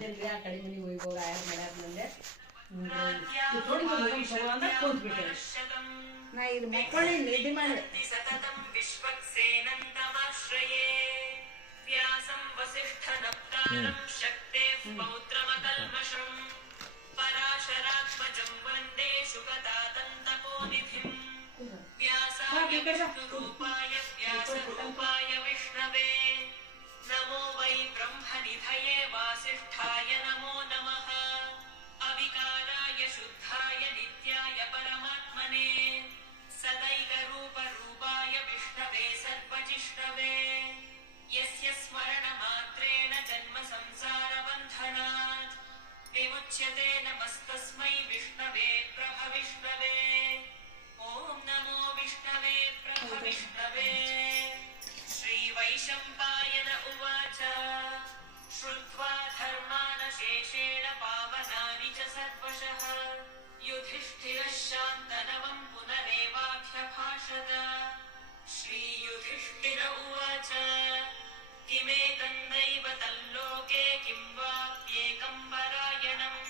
ಬಂದಿಲ್ರಿ ಆ ಕಡೆ ಮನೆಗೆ ಹೋಗಿ ಆಯರ್ ಮಾಡ್ಯಾರ ನಂದೆ ನೋಡಿ ಅಂದ್ರೆ ಕೂತ್ಬಿಟ್ಟೆ ನಾ ಇದು ಮಕ್ಕಳು ನಿದ್ದೆ ಮಾಡಿದೆ नमो वै ब्रह्मनिधये वासिष्ठाय नमो नमः अविकाराय शुद्धाय नित्याय परमात्मने सदैकरूपरूपाय विष्णवे सर्वजिष्णवे यस्य स्मरणमात्रेण जन्म संसारबन्धनात् विमुच्यते नमस्तस्मै विष्णवे प्रभविष्णवे ॐ नमो विष्णवे प्रभविष्णवे श्रीवैशम्पायन उवाच श्रुत्वा धर्मानशेषेण पावनानि च सर्वशः युधिष्ठिरः शान्तनवं पुनरेवाभ्यभाषत श्रीयुधिष्ठिर उवाच किमेतन्नैव तल्लोके किं वाप्येकं परायणम्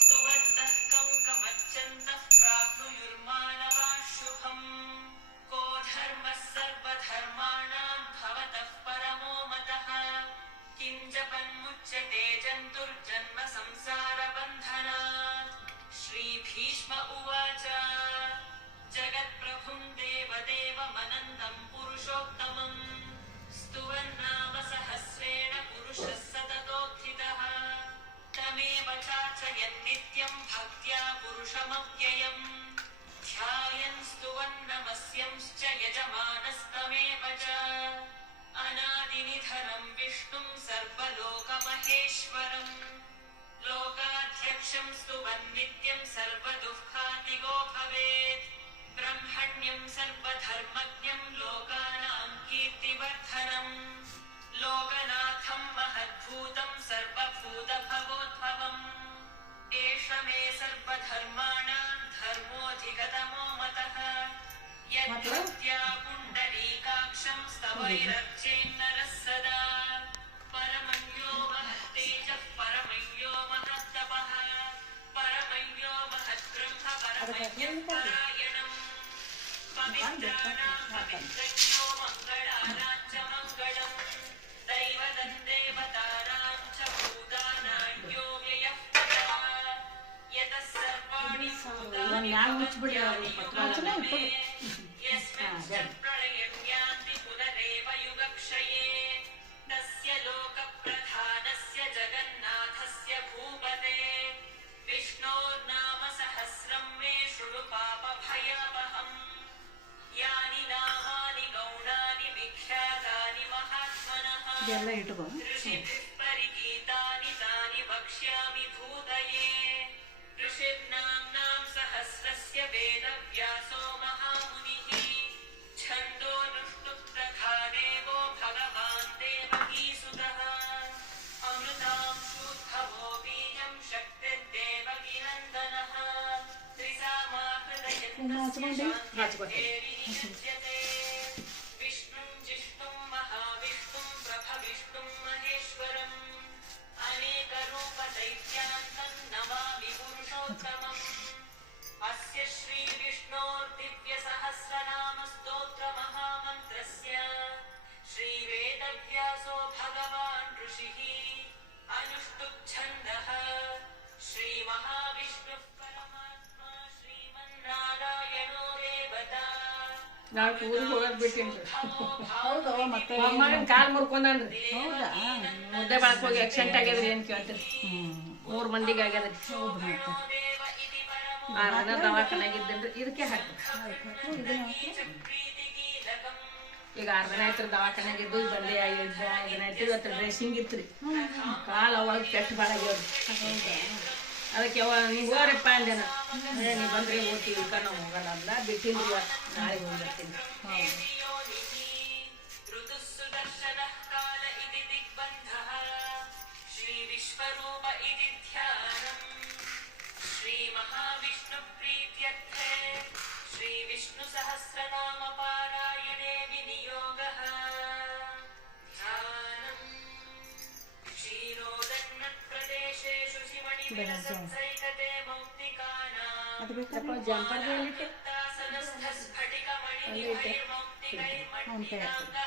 स्तुवन्तः कङ्कमर्चन्तः प्राप्नुयुर्मानवाः शुभम् को धर्मः सर्वधर्माणां भवतः परमो मतः किं जपन्मुच्यते जन्तुर्जन्म संसारबन्धनात् श्रीभीष्म उवाच जगत्प्रभुं देवदेवमनन्तं पुरुषोत्तमम् स्तुवन्नाम सहस्रेण पुरुषः सततोत्थितः तमेव चार्चयन्नित्यं भक्त्या पुरुषमव्ययम् ध्यायन् स्तुवन्नमस्यंश्च यजमानस्तमेव च अनादिनिधनं विष्णुं सर्वलोकमहेश्वरम् लोकाध्यक्षं स्तुवन्नित्यं सर्वदुःखातिगो भवेत् ब्रह्मण्यं सर्वधर्मज्ञं लोकानां कीर्तिवर्धनम् लोकनाथं महद्भूतं सर्वभूतभवोद्भवम् एष मे सर्वधर्माणां धर्मोऽधिगतमो मतः यद्भक्त्या पुण्डरीकाक्षं स्तवैरर्चेन्नरः सदा परमञ्यो महत्तेजः परमञ्यो महत्तपः परमञ्यो महद्ब्रह्म परमञ्यः परायणम् पवित्राणां पवित्रज्ञो मङ्गलानां च मङ्गलम् दैवतन्देवतानां च भूतानां यो व्ययः पदः यतः सर्वाणि भूतानि भवन्त्येवानिमे यस्मिन् प्रलयं यान्ति पुनरेव युगक्षये तस्य लोकप्रधानस्य जगन्नाथस्य भूपते विष्णोर्नाम सहस्रं मे शृणु पापभयापहम् यानि नामानि गौणानि विख्यातानि महात्मनः ऋषिभिः परिगीतानि तानि वक्ष्यामि भूतये ऋषिर्नाम्नां सहस्रस्य वेदव्यासो महामुनिः छन्दोनुष्टुप्तखादेवो भगवान् देवकीसुतः अमृतां शूद्धवो बीजं शक्तिर्देवकीनन्दनः त्रिसामाहृदयन्तस्य शान्तिर्नियुज्यते विष्णुं जिष्णुं महाविष्णुं प्रभविष्णुं महेश्वरम् अनेकरूपदैत्यान्तं नमामि पुरुषोत्तमम् अस्य श्रीविष्णोर्दिव्यसहस्रनामस्तोत्रमहामन्त्रस्य श्रीवेदव्यासो भगवान् ऋषिः अनुष्टुप्छन्दः श्रीमहाविष्णुः परमात्मा श्रीमन्नारायणो देवता ನಾಳೆ ಊರಿಗೆ ಹೋಗೋದು ಬಿಟ್ಟೇನ್ರಿ ಹೌದು ಮತ್ತೆ ಮೊಮ್ಮಗನ ಕಾಲು ಮುರ್ಕೊಂಡನ್ರಿ ಹೌದಾ ಮುದ್ದೆ ಬಾಳಕ್ ಹೋಗಿ ಆಕ್ಸಿಡೆಂಟ್ ಆಗ್ಯದ್ರಿ ಏನ್ ಕೇಳ್ತೀರಿ 3 ಮಂದಿಗೆ ಆಗ್ಯದ್ರಿ ಹೌದು ಮತ್ತೆ 6 ದಿನ ದವಾಖಾನೆಯಾಗಿದ್ದೇನ್ರಿ ಇದಕ್ಕೆ ಹಾಕಿ ಈಗ 6 ದಿನ ಆಯ್ತು ದವಾಖಾನೆಯಾಗಿದ್ದು ಬಂದೆ 5 ದಿನ ಆಯ್ತು ಇವತ್ತು ಡ್ರೆಸ್ಸಿಂಗ್ ಇತ್ರಿ ಕಾಲು ಅವಾಗ ಕೆಟ್ಟ ಭಾಳ ಆಗ್ಯಾವ್ರಿ ಅದಕ್ಕೆ ನೀವು ಹೋಗ್ರಪ್ಪ ಅಂದೆ ನೀವು ಬಂದ್ರೆ ಓದ್ತೀವಿ ಈಗ ನಾವು ಹೋಗಲ್ಲ ಅಂದ ಬಿಟ್ಟಿನ್ರಿ ನಾಳೆ ಹೋಗಿ ಬರ್ತೀನಿ श्रीविश्वरूप इति ध्यानम् श्रीमहाविष्णुप्रीत्यर्थे श्रीविष्णुसहस्रनामपारायणे विनियोगः ध्यानम् क्षीरोदन्नप्रदे ಸಂಸೈಕತೆ ಮೌಕ್ತಿಕಾನಾಂ ಅದು ಬೇಕಾದ್ರೆ ಜಂಪರ್ ಹೇಳಿಟ್ಟೆ ಅವ್ನ ಕೈ ಹಾಕ್ತೀನಿ.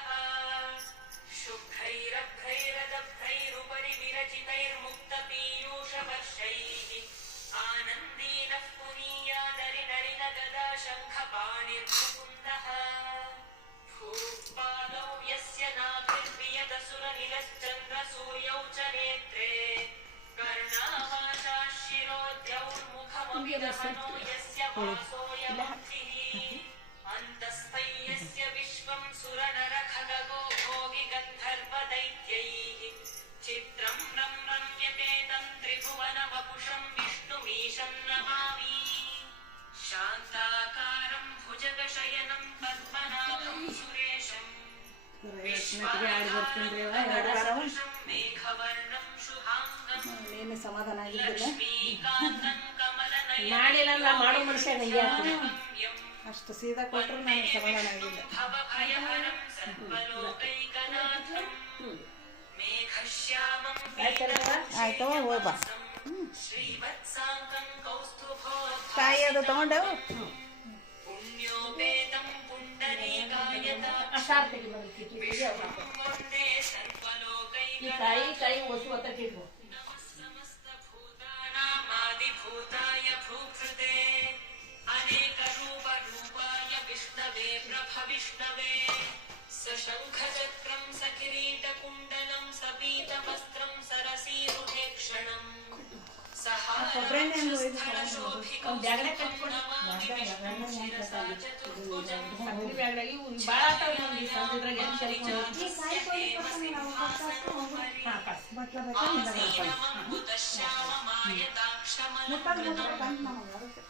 शुभ्रैरभ्रैरदभ्रैरुपरि विरचितैर्मुक्तपीयूषवर्षैः आनन्दीनः पुनीयादरिनलिनगदा शङ्खपाणिर्मुकुन्दः भूपालौ यस्य नाभिर्वियदसुरनिलश्चन्द्रसूर्यौ च नेत्रे कर्णावाचाः शिरोद्यौर्मुखमभिदहनो यस्य वासोऽयमब्धिः अन्तस्तय्यस्य विश्वं सुरनरखगो भोगि गन्धर्वदैत्यैः चित्रं रम्यते तं त्रिभुवनवपुषं विष्णुमीशं नमामि शान्ताकारं भुजगशयनं पद्मनाभं सुरेशं विश्वाधारं मेघवर्णं शुभाङ्गं ಏನು ಸಮಾಧಾನ ಆಗಿದ್ದಿಲ್ಲ. लक्ष्मीकान्तं कमलनयनं ಮಾಡಿಲ್ಲ ಅಂದ್ರೆ ಮಾಡೋ ಮನುಷ್ಯ ಹಂಗೆ ಆಗ್ತದೆ. ಅಷ್ಟು ಸೀದಾ ಕೊಟ್ಟರು ನನಗೆ ಸಮಾಧಾನ ಆಗಿಲ್ಲ. भवभयहरं सर्वलोकैकनाथं मेघश्यामं ಆಯ್ತವ ಹೋಗಿ ಬಾ. श्रीवत्साङ्कं ಕಾಯಿ ಅದು कौस्तुभोद्भासितं ತೊಗೊಂಡೆವು. पुण्योपेतं पुण्डरीकायताक्षं ಸಾರ್ ತೆಗಿ ಬರುತ್ತೆ विष्णुं वन्दे ಈ ಕಾಯಿ सर्वलोकैकनाथं ಕಾಯಿ ಒತ್ತು ಒತ್ತಟ್ಟಿಟ್ರು नमः समस्तभूतानामादिभूताय भूकृते अनेकरूपरूपाय विष्णवे प्रभविष्णवे सशङ्खचक्रं सकिरीटकुण्डलं सपीतवस्त्रं सरसीरुहेक्षणम् ಸಕ್ಕರೆ ಬ್ಯಾಗ್ದಾಗ ಇವು ಭಾಳ ಆತಾವ ನೋಡಿ ಸಂತಿದ್ರಾಗ ಹೆಂಗೆ ಸೇರ್ಕೊಂಡು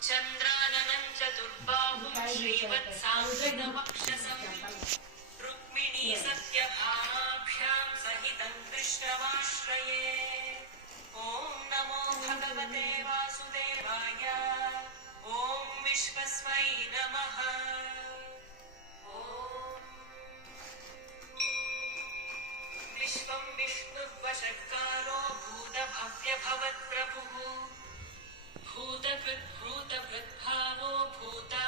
चन्द्राननं चतुर्बाहुं श्रीवत्साङ्गवक्षसं रुक्मिणी सत्यभामाभ्यां सहितं कृष्णमाश्रये ॐ नमो भगवते वासुदेवाय ॐ विश्वस्मै नमः ॐ विश्वं विष्णुर्वषट्कारो भूतभव्यभवत्प्रभुः भूतकृत् भूतभृद्भावो भूता